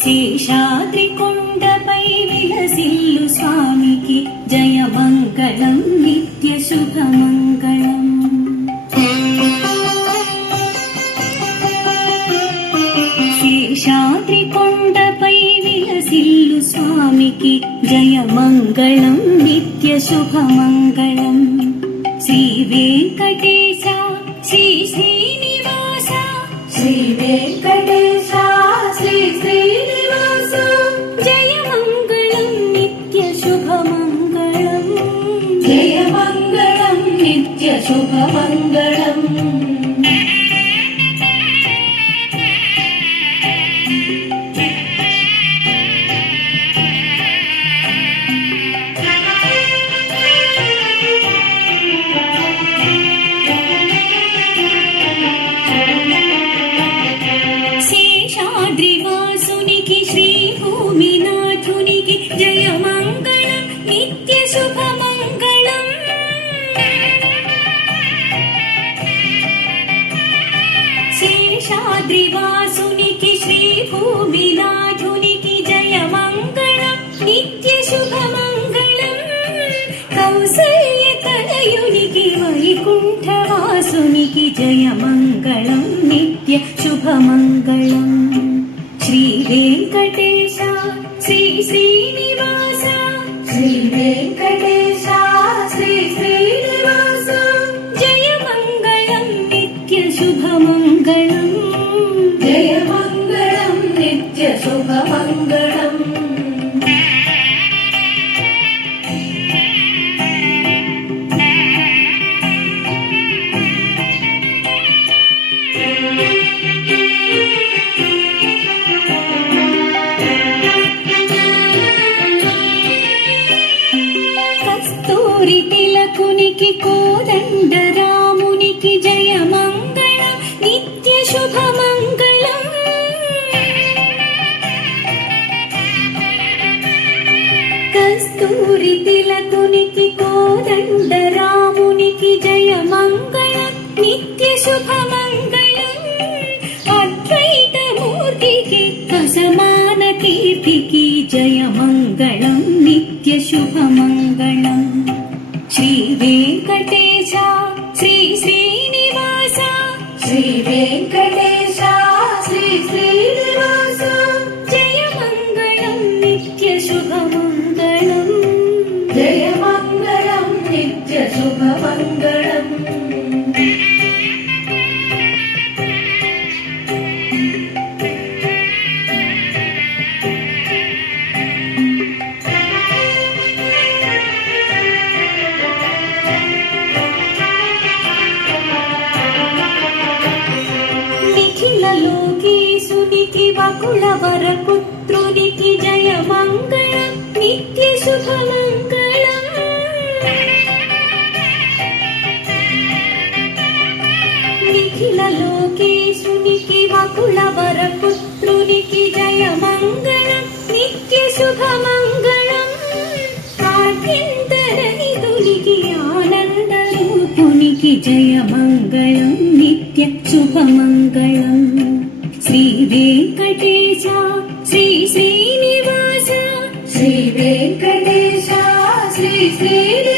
శేషాద్రి కొండపై విలసిల్లు స్వామికి జయమంగళం నిత్య శుభమంగళం. శేషాద్రి కొండపై విలసిల్లు స్వామికి జయమంగళం నిత్య శుభమంగళం. శ్రీ వెంకటేశ శ్రీ శ్రీనివాస శ్రీ వెంకటేశ శ్రీ శ్రీనివాస జయమంగళం నిత్య శుభమంగళం. జయమంగళం నిత్య శుభమంగళం. శేషాద్రివాసునికి శ్రీభూమినాథునికి జయమంగళం నిత్య శుభమంగళం. శేషాద్రివాసునికి శ్రీభూమినాథునికి జయమంగళం నిత్య శుభమంగళం. కౌసల్య తనయునికి వైకుంఠవాసునికి జయమంగళం నిత్య శుభమంగళం. శ్రీ వెంకటేశ శ్రీ శ్రీనివాస శ్రీ వెంకటేశ శ్రీ శ్రీనివాస జయమంగళం నిత్య శుభమంగళం. జయమంగళం నిత్య శుభమంగళం. కస్తూరి తిలకునికి కోదండ రామునికి జయమంగళం నిత్య శుభమంగళం. కస్తూరి తిలకునికి కోదండ రామునికి జయమంగళం నిత్య శుభమంగళం. అద్వైతమూర్తికి అసమాన కీర్తికి జయమంగళం నిత్య శుభమంగళం. శ్రీ వెంకటేశ శ్రీ శ్రీనివాస శ్రీ వెంకటేశ శ్రీ శ్రీనివాస జయమంగళం నిత్య శుభమంగళం. జయమంగళం నిత్య శుభమంగళం. లోకేశునికి వకుళవర పుత్రునికి జయమంగళం నిత్య శుభమంగళం. నిఖిల లోకేశునికి వకుళవర పుత్రునికి జయమంగళం నిత్య శుభమంగళం. ఆద్యంతర నిధునికి ఆనంద రూపునికి జయమంగళం నిత్య శుభమంగళం. శ్రీ వెంకటేశ శ్రీ శ్రీనివాస శ్రీ వెంకటేశ శ్రీ శ్రీనివాస